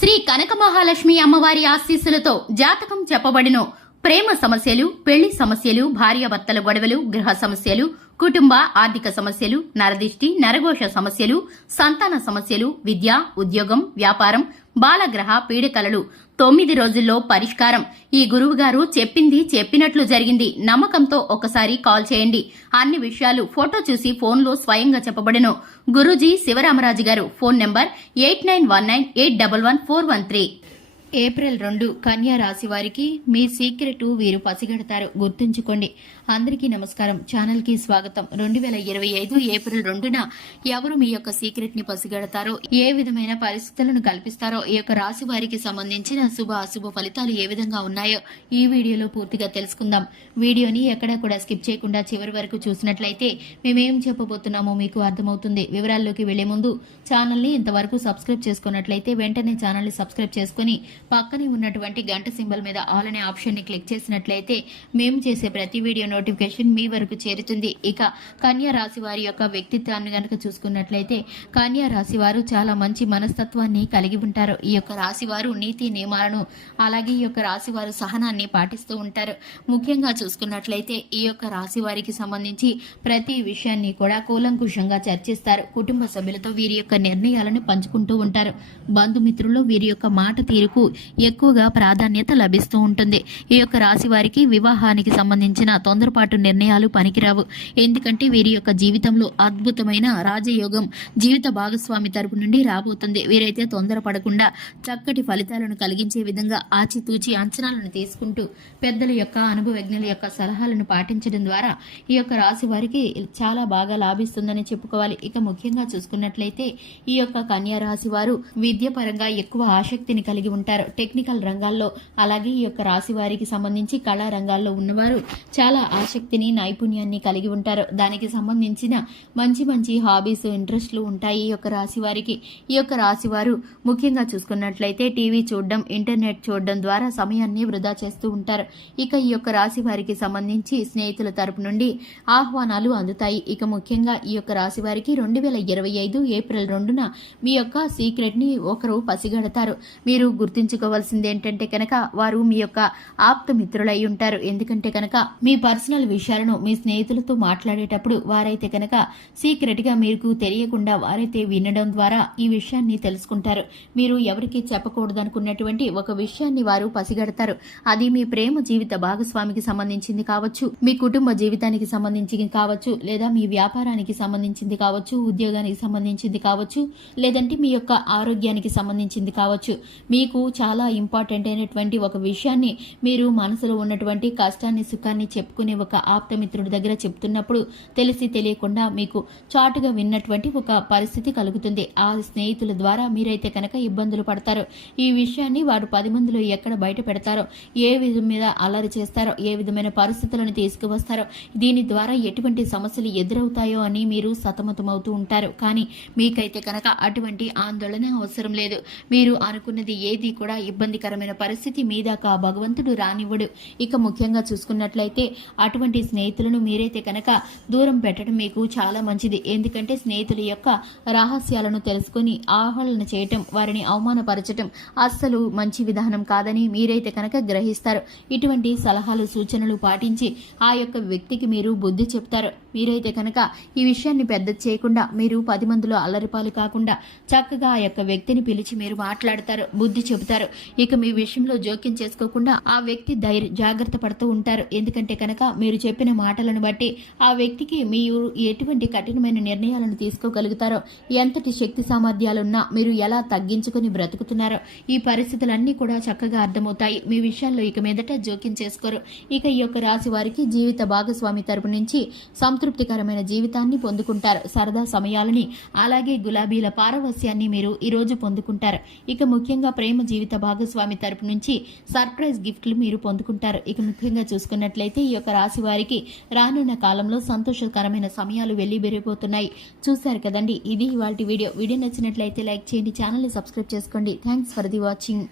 శ్రీ కనక మహాలక్ష్మి అమ్మవారి ఆశీస్సులతో జాతకం చెప్పబడిన ప్రేమ సమస్యలు, పెళ్లి సమస్యలు, భార్యాభర్తల గొడవలు, గృహ సమస్యలు, కుటుంబ ఆర్థిక సమస్యలు, నరదిష్టి, నరఘోష సమస్యలు, సంతాన సమస్యలు, విద్య, ఉద్యోగం, వ్యాపారం, బాలగ్రహ పీడికలలు 9 రోజుల్లో పరిష్కారం. ఈ గురువుగారు చెప్పింది చెప్పినట్లు జరిగింది. నమ్మకంతో ఒకసారి కాల్ చేయండి. అన్ని విషయాలు ఫోటో చూసి ఫోన్లో స్వయంగా చెప్పబడెను. గురూజీ శివరామరాజు గారు. Phone number 8919811413. ఏప్రిల్ 2 కన్యా రాశి వారికి మీ సీక్రెట్ వీరు పసిగడతారు. గుర్తుంచుకోండి. అందరికీ నమస్కారం. ఛానల్ కి స్వాగతం. 2025 ఏప్రిల్ 2న ఎవరు మీ యొక్క సీక్రెట్ ని పసిగడతారో, ఏ విధమైన పరిస్థితులను కల్పిస్తారో, ఈ యొక్క రాశి వారికి సంబంధించిన శుభ అశుభ ఫలితాలు ఏ విధంగా ఉన్నాయో ఈ వీడియోలో పూర్తిగా తెలుసుకుందాం. వీడియోని ఎక్కడా కూడా స్కిప్ చేయకుండా చివరి వరకు చూసినట్లయితే మేమేం చెప్పబోతున్నామో మీకు అర్థమవుతుంది. వివరాల్లోకి వెళ్లే ముందు ఛానల్ ని ఇంతవరకు సబ్స్క్రైబ్ చేసుకున్నట్లయితే వెంటనే ఛానల్ ని సబ్స్క్రైబ్ చేసుకుని పక్కనే ఉన్నటువంటి గంట సింబల్ మీద ఆల్ అనే ఆప్షన్ ని క్లిక్ చేసినట్లయితే మేము చేసే ప్రతి వీడియో నోటిఫికేషన్ మీ వరకు చేరుతుంది. ఇక కన్యా రాశి వారి యొక్క వ్యక్తిత్వాన్ని గనక చూసుకున్నట్లయితే కన్యా రాశి వారు చాలా మంచి మనస్తత్వాన్ని కలిగి ఉంటారు. ఈ యొక్క రాశి వారు నీతి నియమాలను, అలాగే ఈ యొక్క రాశి వారు సహనాన్ని పాటిస్తూ ఉంటారు. ముఖ్యంగా చూసుకున్నట్లయితే ఈ యొక్క రాశి వారికి సంబంధించి ప్రతి విషయాన్ని కూడా కూలంకుషంగా చర్చిస్తారు. కుటుంబ సభ్యులతో వీరి యొక్క నిర్ణయాలను పంచుకుంటూ ఉంటారు. బంధుమిత్రులు వీరి యొక్క మాట తీరుకు ఎక్కువగా ప్రాధాన్యత లభిస్తూ ఉంటుంది. ఈ యొక్క రాశి వారికి వివాహానికి సంబంధించిన తొందరపాటు నిర్ణయాలు పనికిరావు. ఎందుకంటే వీరి యొక్క జీవితంలో అద్భుతమైన రాజయోగం జీవిత భాగస్వామి తరపు నుండి రాబోతుంది. వీరైతే తొందరపడకుండా చక్కటి ఫలితాలను కలిగించే విధంగా ఆచితూచి అంచనాలను తీసుకుంటూ పెద్దల యొక్క అనుభవజ్ఞుల యొక్క సలహాలను పాటించడం ద్వారా ఈ యొక్క రాశి వారికి చాలా బాగా లాభిస్తుందని చెప్పుకోవాలి. ఇక ముఖ్యంగా చూసుకున్నట్లయితే ఈ యొక్క కన్యా రాశి వారు విద్య పరంగా ఎక్కువ ఆసక్తిని కలిగి ఉంటారు. టెక్నికల్ రంగాల్లో, అలాగే ఈ యొక్క రాశి వారికి సంబంధించి కళా రంగాల్లో ఉన్నవారు చాలా ఆసక్తిని, నైపుణ్యాన్ని కలిగి ఉంటారు. దానికి సంబంధించిన మంచి మంచి హాబీస్, ఇంట్రెస్ట్లు ఉంటాయి ఈ యొక్క రాశి వారికి. ఈ యొక్క రాశి వారు ముఖ్యంగా చూసుకున్నట్లయితే టీవీ చూడడం, ఇంటర్నెట్ చూడడం ద్వారా సమయాన్ని వృధా చేస్తూ ఉంటారు. ఇక ఈ యొక్క రాశి వారికి సంబంధించి స్నేహితుల తరపు నుండి ఆహ్వానాలు అందుతాయి. ఇక ముఖ్యంగా ఈ యొక్క రాశి వారికి 2025 ఏప్రిల్ 2న మీ యొక్క సీక్రెట్ ని ఒకరు పసిగడతారు. మీరు గుర్తుంచుకోవాల్సింది ఏంటంటే కనుక వారు మీ యొక్క ఆప్త మిత్రులై ఉంటారు. ఎందుకంటే కనుక మీ పర్సనల్ విషయాలను మీ స్నేహితులతో మాట్లాడేటప్పుడు వారైతే కనుక సీక్రెట్ గా మీకు తెలియకుండా వారైతే వినడం ద్వారా ఈ విషయాన్ని తెలుసుకుంటారు. మీరు ఎవరికి చెప్పకూడదనుకున్నటువంటి ఒక విషయాన్ని వారు పసిగడతారు. అది మీ ప్రేమ జీవిత భాగస్వామికి సంబంధించింది కావచ్చు, మీ కుటుంబ జీవితానికి సంబంధించింది కావచ్చు, లేదా మీ వ్యాపారానికి సంబంధించింది కావచ్చు, ఉద్యోగానికి సంబంధించింది కావచ్చు, లేదంటే మీ యొక్క ఆరోగ్యానికి సంబంధించింది కావచ్చు. మీకు చాలా ఇంపార్టెంట్ అయినటువంటి ఒక విషయాన్ని మీరు మనసులో ఉన్నటువంటి కష్టాన్ని, సుఖాన్ని చెప్పుకునే ఒక ఆప్తమిత్రుడి దగ్గర చెప్తున్నప్పుడు తెలిసి తెలియకుండా మీకు చాటుగా విన్నటువంటి ఒక పరిస్థితి కలుగుతుంది. ఆ స్నేహితుల ద్వారా మీరైతే కనుక ఇబ్బందులు పడతారు. ఈ విషయాన్ని వారు 10 మందిలో ఎక్కడ బయట పెడతారో, ఏ విధం మీద అల్లరి చేస్తారో, ఏ విధమైన పరిస్థితులను తీసుకువస్తారో, దీని ద్వారా ఎటువంటి సమస్యలు ఎదురవుతాయో అని మీరు సతమతమవుతూ ఉంటారు. కానీ మీకైతే కనుక అటువంటి ఆందోళన అవసరం లేదు. మీరు అనుకున్నది ఏది కూడా ఇబ్బందికరమైన పరిస్థితి మీదాకా భగవంతుడు రానివ్వడు. ఇక ముఖ్యంగా చూసుకున్నట్లయితే అటువంటి స్నేహితులను మీరైతే కనుక దూరం పెట్టడం మీకు చాలా మంచిది. ఎందుకంటే స్నేహితుల యొక్క రహస్యాలను తెలుసుకుని ఆహ్వాన చేయటం, వారిని అవమానపరచటం అస్సలు మంచి విధానం కాదని మీరైతే కనుక గ్రహిస్తారు. ఇటువంటి సలహాలు, సూచనలు పాటించి ఆ యొక్క వ్యక్తికి మీరు బుద్ధి చెప్తారు. మీరైతే కనుక ఈ విషయాన్ని పెద్ద చేయకుండా, మీరు 10 మందిలో అల్లరిపాలు కాకుండా చక్కగా ఆ యొక్క వ్యక్తిని పిలిచి మీరు మాట్లాడతారు, బుద్ధి చెబుతారు. ఇక మీ విషయంలో జోక్యం చేసుకోకుండా ఆ వ్యక్తి జాగ్రత్త పడుతూ ఉంటారు. ఎందుకంటే కనుక మీరు చెప్పిన మాటలను బట్టి ఆ వ్యక్తికి మీరు ఎటువంటి కఠినమైన నిర్ణయాలను తీసుకోగలుగుతారో, ఎంతటి శక్తి సామర్థ్యాలున్నా మీరు ఎలా తగ్గించుకుని బ్రతుకుతున్నారో ఈ పరిస్థితులన్నీ కూడా చక్కగా అర్థమవుతాయి. మీ విషయాల్లో ఇక మీదట జోక్యం చేసుకోరు. ఇక ఈ యొక్క రాశి వారికి జీవిత భాగస్వామి తరపు నుంచి సంతృప్తికరమైన జీవితాన్ని పొందుకుంటారు. సరదా సమయాలని, అలాగే గులాబీల పారవస్యాన్ని మీరు ఈ రోజు పొందుకుంటారు. ఇక ముఖ్యంగా ప్రేమ జీవిత భాగస్వామి తరపు నుంచి సర్ప్రైజ్ గిఫ్ట్లు మీరు పొందుకుంటారు. ఇక ముఖ్యంగా చూసుకున్నట్లయితే ఈ యొక్క రాశి వారికి రానున్న కాలంలో సంతోషకరమైన సమయాలు వెళ్లి బెరిగిపోతున్నాయి. చూశారు కదండి, ఇది ఇవాల్టి వీడియో. వీడియో నచ్చినట్లయితే లైక్ చేయండి, ఛానల్ ని సబ్స్క్రైబ్ చేసుకోండి. Thanks for the watching.